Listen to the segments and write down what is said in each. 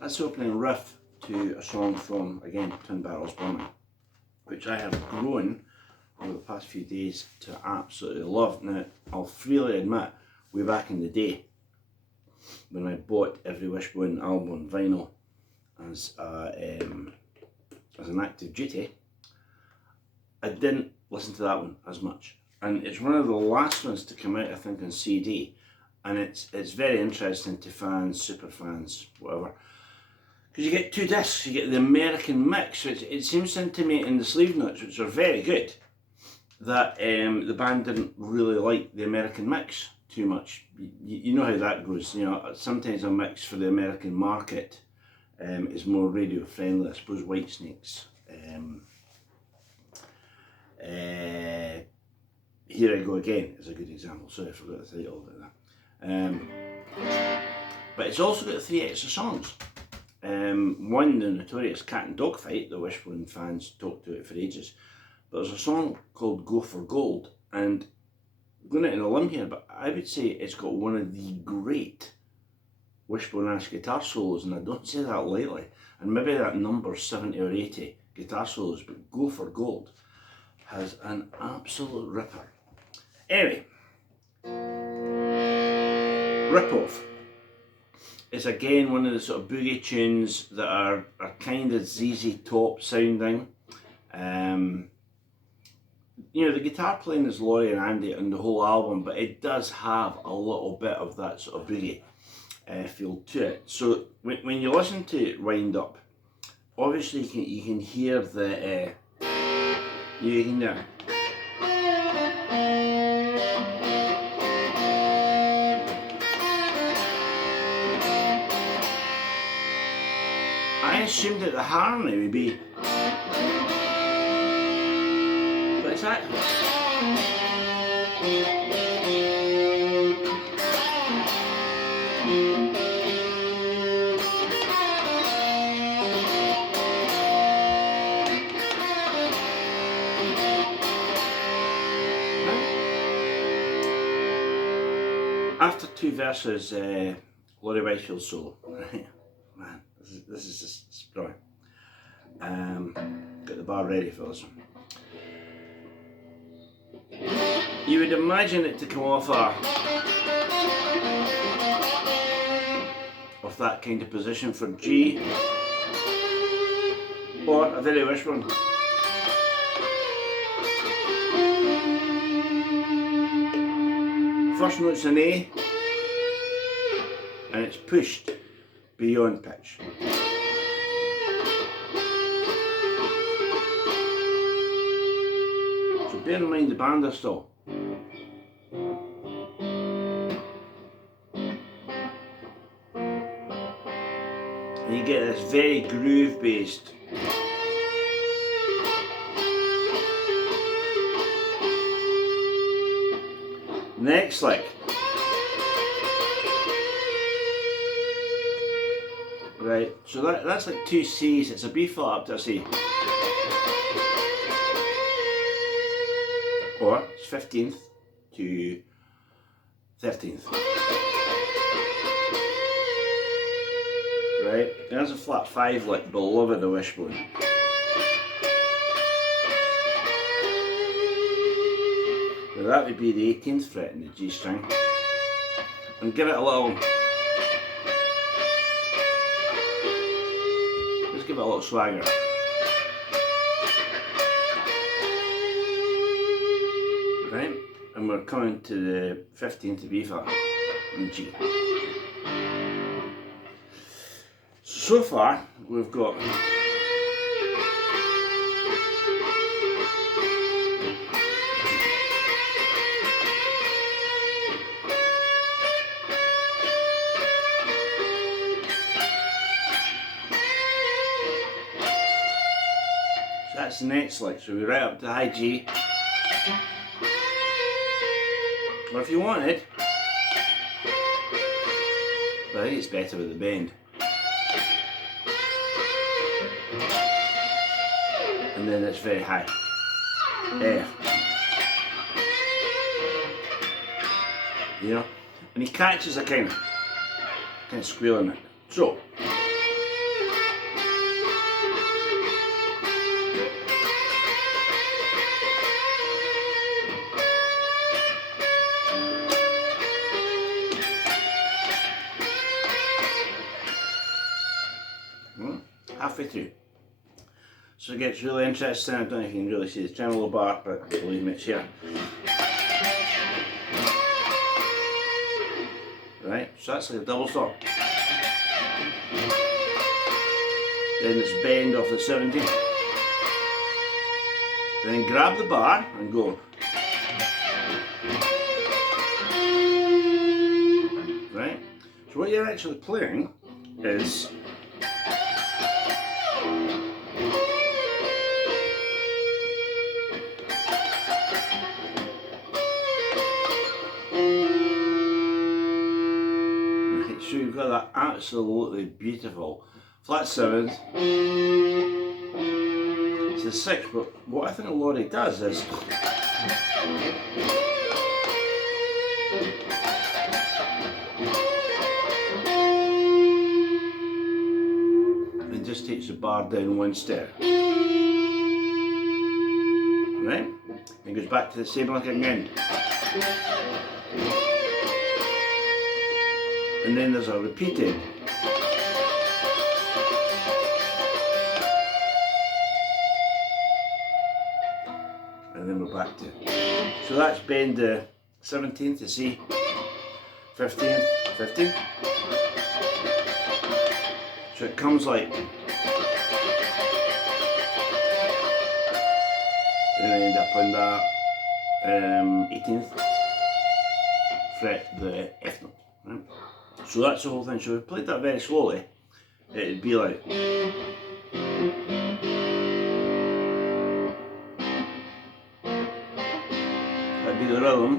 That's the opening riff to a song from, again, Twin Barrels Burning, which I have grown over the past few days to absolutely love. Now, I'll freely admit, way back in the day, when I bought every Wishbone album on vinyl as an active duty, I didn't listen to that one as much. And it's one of the last ones to come out, I think, on CD. And it's very interesting to fans, super fans, whatever. Because you get two discs, you get the American mix. So it seems to intimate in the sleeve notes, which are very good, that the band didn't really like the American mix too much. You know how that goes. You know, sometimes a mix for the American market is more radio friendly. I suppose Whitesnake's Here I Go Again is a good example. Sorry, I forgot the title of that. But it's also got 3 extra songs. One, the notorious Cat and Dog Fight, the Wishbone fans talked to it for ages. But there's a song called Go for Gold, and I'm going out on a limb here, but I would say it's got one of the great Wishbone-esque guitar solos, and I don't say that lightly. And maybe that number 70 or 80 guitar solos, but Go for Gold has an absolute ripper. Anyway, Rip-Off. It's again one of the sort of boogie tunes that are kind of ZZ Top sounding. You know, the guitar playing is Laurie and Andy on the whole album, but it does have a little bit of that sort of boogie feel to it. So when you listen to it wind up, obviously you can hear the you can hear. I assumed that the harmony would be, but it's that. After 2 verses, Laurie Wisefield solo. Man, this is just brilliant. Got the bar ready for this one. You would imagine it to come off that kind of position for G, or a very Wishbone. First note's an A, and it's pushed beyond pitch. So bear in mind the band are still. And you get this very groove based. Next lick. Right, so that's like 2 C's, it's a B flat up to a C. Or it's 15th to 13th. Right, there's a flat 5 lick, beloved of Wishbone. Now that would be the 18th fret in the G string. And give it a little, let's give it a little swagger. Right, and we're coming to the 15th B flat in G. So far, we've got that's the next lick. So we right up to high G. Or if you wanted, but I think it's better with the bend. And then it's very high. F. You know? And he catches a kind of squealing it. So halfway through. So it gets really interesting. I don't know if you can really see the tremolo bar, but believe me, it's here. Right, so that's like a double stop. Then it's bend off the 17th. Then grab the bar and go. Right, so what you're actually playing is so you've got that absolutely beautiful flat 7th. It's the 6th, but what I think Laurie does is it just takes the bar down one step. Right? And goes back to the same lick again. And then there's a repeated. And then we're back to. So that's bend the 17th to C, 15th, 15th. So it comes like. And then end up on that 18th fret, the F note. Right? So that's the whole thing. So if we played that very slowly, it'd be like. That'd be the rhythm.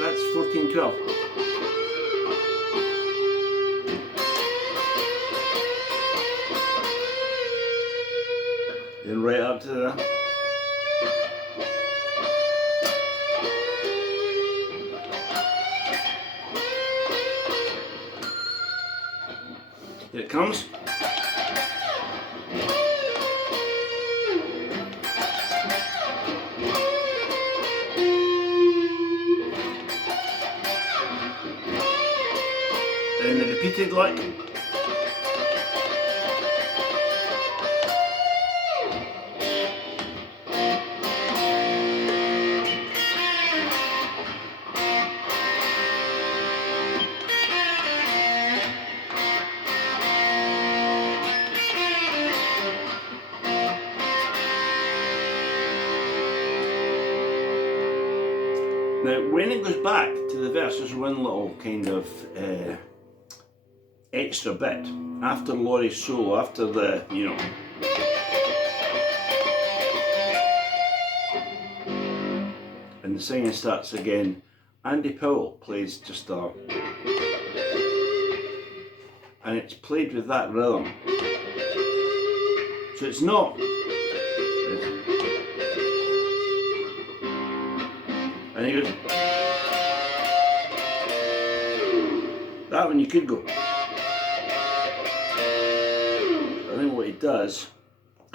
That's 14/12. Then right up to the. Here it comes. And the repeated lick. Now, when it goes back to the verse, there's one little kind of extra bit after Laurie's solo, after the, you know. And the singing starts again. Andy Powell plays just a. And it's played with that rhythm. So it's not. And he goes. That one you could go. I think what he does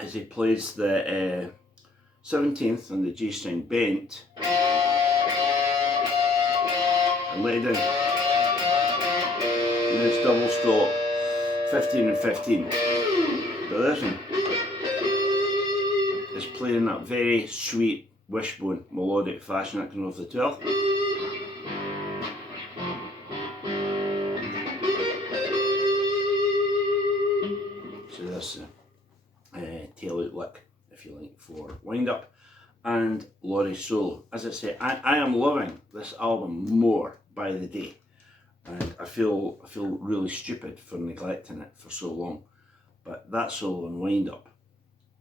is he plays the 17th on the G string bent and lay it down. And then it's double stop 15 and 15. But this one is played in that very sweet Wishbone melodic fashion that comes off the 12th. So that's the tail out lick, if you like, for wind up. And Laurie's solo. As I say, I am loving this album more by the day. and I feel really stupid for neglecting it for so long. But that solo and wind up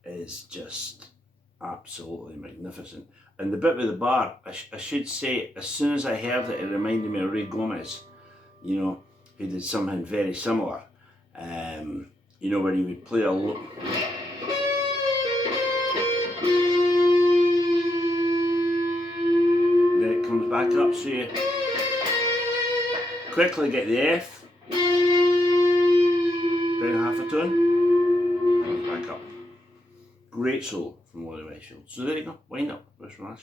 is just absolutely magnificent. And the bit with the bar, I should say, as soon as I heard it, it reminded me of Ray Gomez, you know, who did something very similar. You know, where he would play a loop. Then it comes back up, so you quickly get the F, down half a tone, comes back up. Great solo from Laurie Wisefield. So there you go, wind up, Wishbone.